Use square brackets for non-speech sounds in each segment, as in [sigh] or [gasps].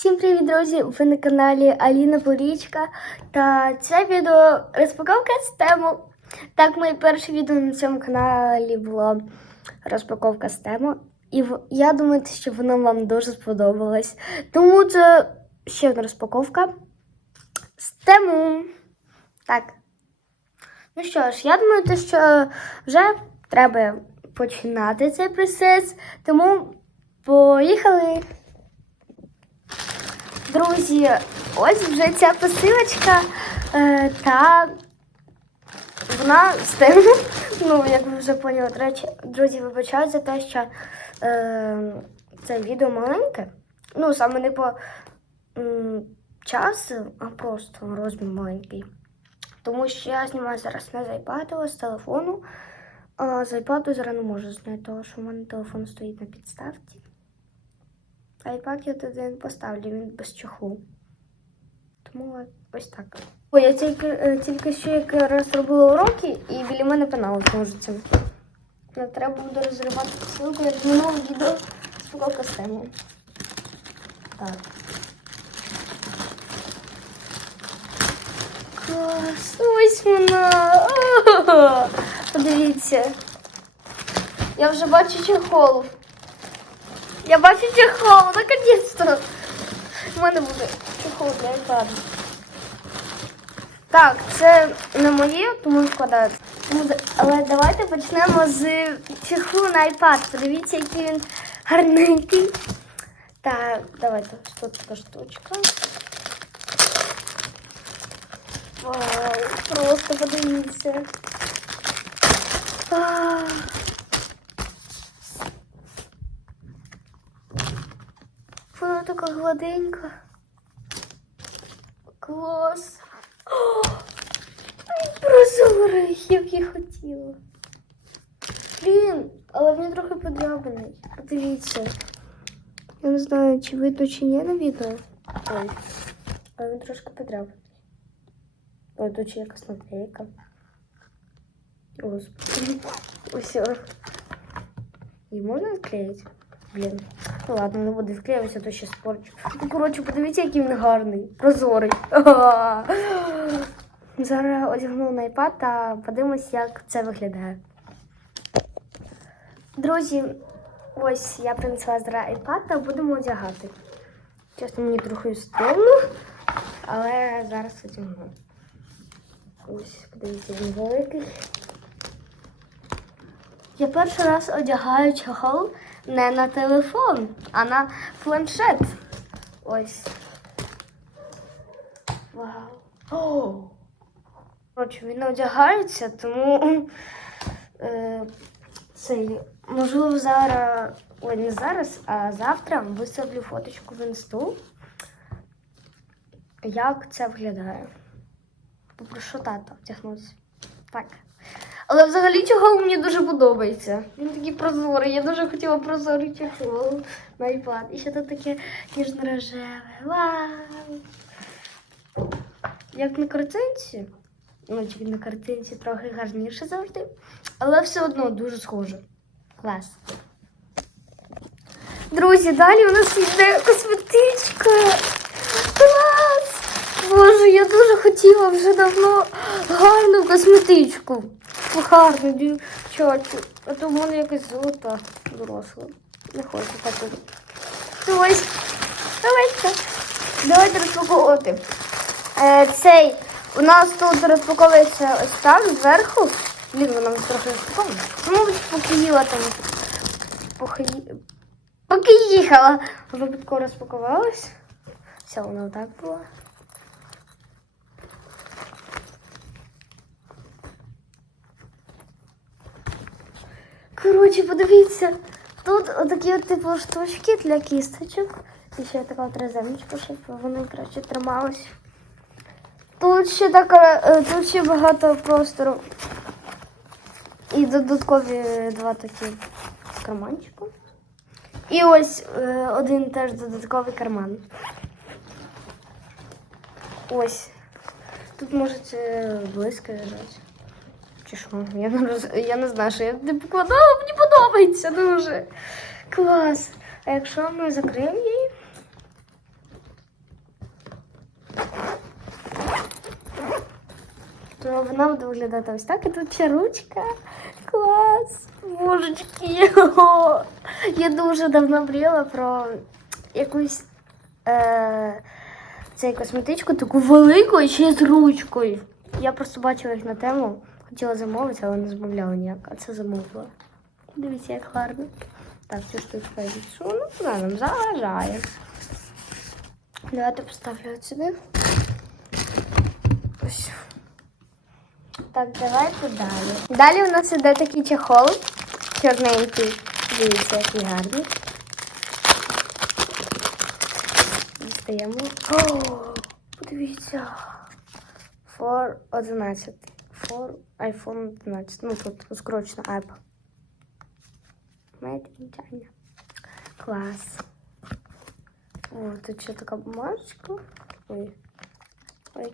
Всім привіт, друзі! Ви на каналі Аліна Порічка. Та це відео розпаковка з тему. Так, моє перше відео на цьому каналі було розпаковка з тему. І я думаю, що воно вам дуже сподобалось. Тому це ще одна розпаковка з тему. Так. Ну що ж, я думаю, що вже треба починати цей процес. Тому поїхали! Друзі, ось вже ця посилочка, е, та вона з тим, [laughs] ну, як ви вже поняли, речі, друзі, вибачаю за те, що е, це відео маленьке. Ну, саме не по м, часу, а просто розмір маленький. Тому що я знімаю зараз не з iPad, а з телефону. А з iPad зараз не можу зняти, тому що в мене телефон стоїть на підставці. iPad я туди не поставлю, він без чохлу. Тому ось так. Ой, я тільки, е, тільки що якраз робила уроки і біля мене пенал можеться. Не треба буде розривати посилку, як в минулому відео з темою. Так. Клас, ось вона. О, Подивіться. Я вже бачу чехол. Я бачу чехол, наконец-то. У мене буде чехол для iPad. Так, це не моє, тому складається. Але давайте почнемо з чехлу на iPad. Подивіться, який він гарненький. Так, давайте, що така штучка. Вау, просто подивіться. гладенька. Клас. О, він прозорий, як я хотіла. Блін, але він трохи подрябаний. Подивіться. Я не знаю, чи видно, чи ні на відео. Ой. Але він трошки подрябаний. Ой, тут ще якась наклейка. Господи. Ось. о. Її можна відклеїти? Блін. Ну ладно, не буду вклеюватися, то ще спорчу. Ну, коротше, подивіться, який він гарний, прозорий. [laughs] Зараз одягну на iPad та подивимось, як це виглядає. Друзі, ось я принесла зараз iPad та будемо одягати. Чесно, мені трохи стильно, але зараз одягну. Ось, подивіться, він великий. Я перший раз одягаю чохол не на телефон, а на планшет. Ось. Вау. О! Коротше, він одягається, тому е, цей, можливо, зараз, ой, не зараз, а завтра виставлю фоточку в інсту. Як це виглядає? Попрошу тата одягнутися. Так. Але взагалі чохол мені дуже подобається. Він такий прозорий. Я дуже хотіла прозорий чохол на iPad. І ще тут таке ніжно-рожеве. Вау! Як на картинці. Ну, тільки на картинці трохи гарніше завжди. Але все одно дуже схоже. Клас. Друзі, далі у нас йде косметичка. Клас! Боже, я дуже хотіла вже давно гарну косметичку. Гарну дівчатку. А то в мене якась золота доросла. Не хочу таку. Ось. Давайте. Давайте розпаковувати. Е, цей у нас тут розпаковується ось там зверху. Блін, вона трохи розпакована. Ну, мабуть, поки там. Поки, ї- поки їхала. Випадково розпакувалась. Все, вона отак була. Коротше, подивіться. Тут отакі от типу штучки для кісточок. І ще така от резиночка, щоб вони краще тримались. Тут ще така, е, тут ще багато простору. І додаткові два такі карманчики. І ось е, один теж додатковий карман. Ось. Тут можуть е, близько лежати. Чи? Я не роз... я не знаю, що я не покладала, мені подобається дуже. Клас. А якщо ми закриємо її. То вона буде виглядати ось так. І тут ще ручка. Клас! Божечки! Я дуже давно мріяла про якусь е, цей косметичку, таку велику і ще з ручкою. Я просто бачила їх на тему хотіла замовити, але не замовляла ніяк, а це замовила. Дивіться, як гарно. Так, цю штучку я відсуну, вона нам заважає. Давайте поставлю сюди. Ось. Так, давайте далі. Далі у нас іде такий чехол. Чорненький. Дивіться, який гарний. Дістаємо. О, подивіться. For 11. For iPhone 11. Ну, тут скорочено app. Made. Клас. О, тут ще така бумажечка. Ой. Ой.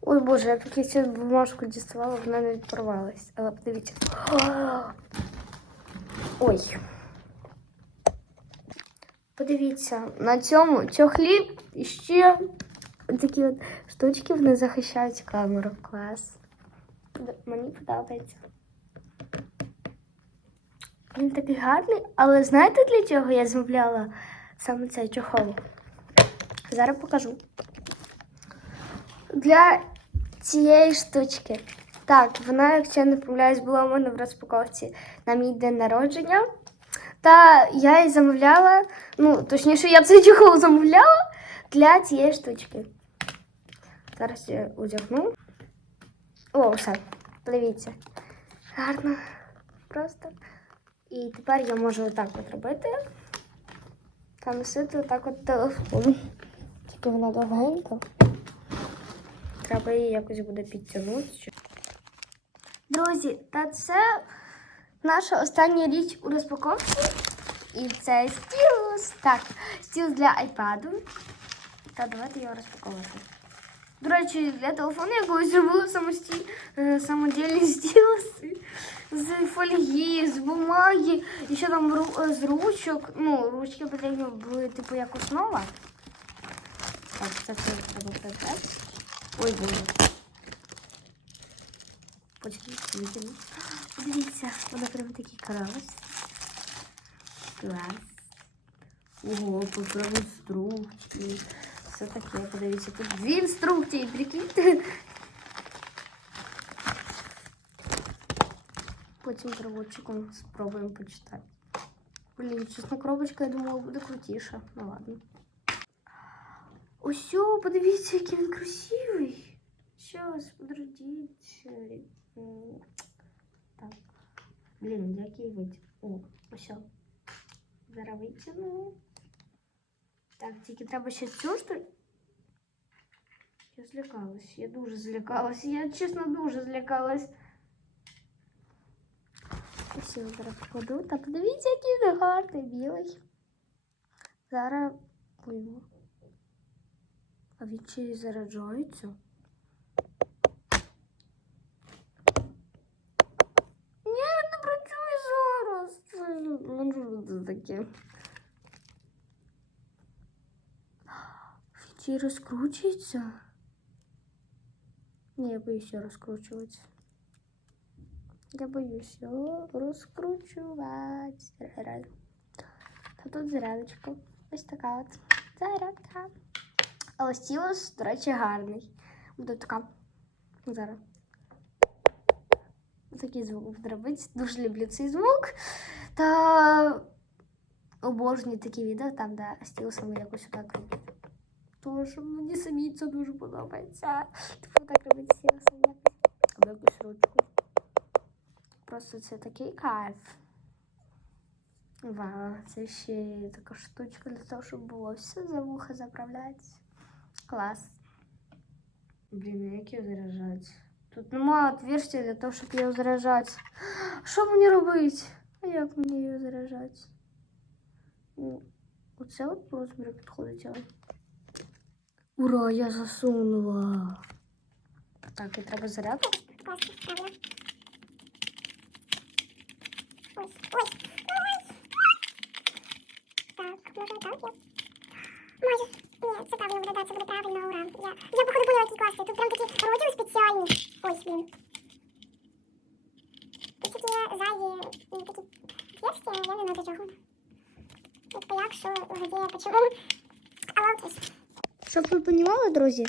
Ой, боже, я поки цю бумажку діставала, вона не порвалась. Але подивіться. [gasps] Ой. Подивіться, на цьому чохлі ще такі от штучки вони захищають камеру. Клас. Мені подобається. Він такий гарний, але знаєте для чого я замовляла саме цей чохол? Зараз покажу. Для цієї штучки. Так, вона, якщо я не помиляюсь, була у мене в розпаковці на мій день народження. Та я її замовляла, ну, точніше, я цей чохол замовляла для цієї штучки. Зараз я одягну. О, все, подивіться. Гарно. Просто. І тепер я можу отак от робити. Та носити отак от телефон. Тільки вона довгенька. Треба її якось буде підтягнути. Друзі, та це наша остання річ у розпаковці. І це стілус. Так, стілус для айпаду. Та давайте його розпаковувати. До речі, для телефону я колись робила самості... е, самодільні стілуси з фольги, з бумаги, і ще там е, з ручок. Ну, ручки потрібні були типу як основа. Так, це все треба прибрати. Ой, боже. Видно. Подивіться, вона прям такий карась. Клас. Ого, прям інструкції. Все таке, подивіться, тут дві інструкції, прикиньте. Потім переводчиком спробуємо почитати. Блін, чесно, коробочка, я думала, буде крутіша. Ну ладно. Ось, о, подивіться, який він красивий. Щас, подождіть. М, Так. Блін, який витяг. О, ось. о. Зараз витягну. Так, тільки треба ще цю штуку. Я злякалась, я дуже злякалась. Я чесно дуже злякалась. Ось його зараз покладу. Та подивіться, який він гарний, білий. Зараз пойму. А він ще й заряджається. Ні, він не працює зараз. Це ну, що це таке. Він ще й розкручується. Ні, я боюся розкручуватися. Я боюсь його розкручувати. Реально. Та тут зарядочка. Ось така от зарядка. Але стілус, до речі, гарний. Буде така. Зараз. Такий звук буде робити. Дуже люблю цей звук. Та обожнюю такі відео, там, де стілусами якось отак роблять. Тому що мені самі це дуже подобається. Типу так робити стілусом якось. Або якусь ручку. Просто це такий кайф. Вау, це ще й така штучка для того, щоб було все за вуха заправляти. Клас. Блін, як його заряджати? Тут немає отверстия для того, щоб його заряджати. Що мені робити? А як мені його заряджати? Ну, Оце от по розміру підходить. але- Ура, я засунула. Так, і треба зарядку. Так, може так є? Може. Ні, це правильно буде, да, це буде правильно, ура. Я Я походу поняла, які класні. Тут прям такі розділи спеціальні. Ой, блін. Тут такі ззаді м, такі отверстия, я не знаю для чого. Типу як, що, где, почему. Але окей. Щоб ви розуміли, друзі,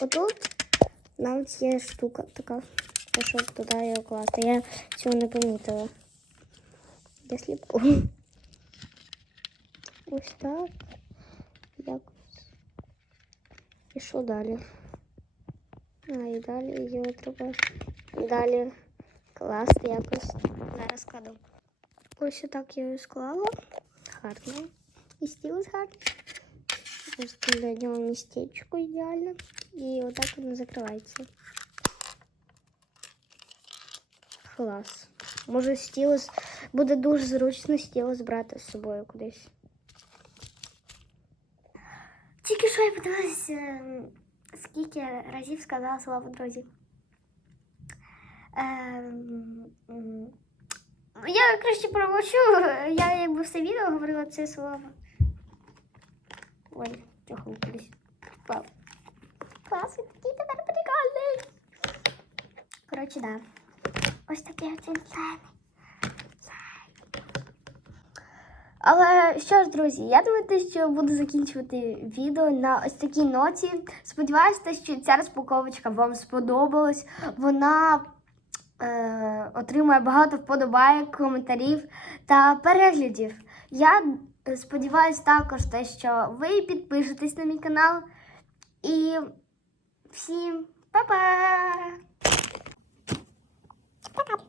отут навіть є штука така, те, щоб туди його класти. Я цього не помітила. Я сліпкую. [laughs] Ось так. Якось. І що далі? А, і далі його треба далі класти якось. Зараз кладу. Ось отак я його склала. Гарно. І стіл гарний. Для нього містечко ідеально. І отак воно закривається. Клас. Може стілос буде дуже зручно стілос брати з собою кудись. Тільки що я подивилася, скільки разів сказала слово друзі. Ем, я краще промовчу, я якби все відео говорила це слово. Ой, тихо кудись. Клас, він такий тепер прикольний. Коротше, да. Ось такий він зелений. Але що ж, друзі, я думаю, що буду закінчувати відео на ось такій ноті. Сподіваюся, що ця розпаковочка вам сподобалась. Вона е, отримує багато вподобайок, коментарів та переглядів. Я сподіваюся також те, що ви підпишетесь на мій канал. І всім па-па! Пока.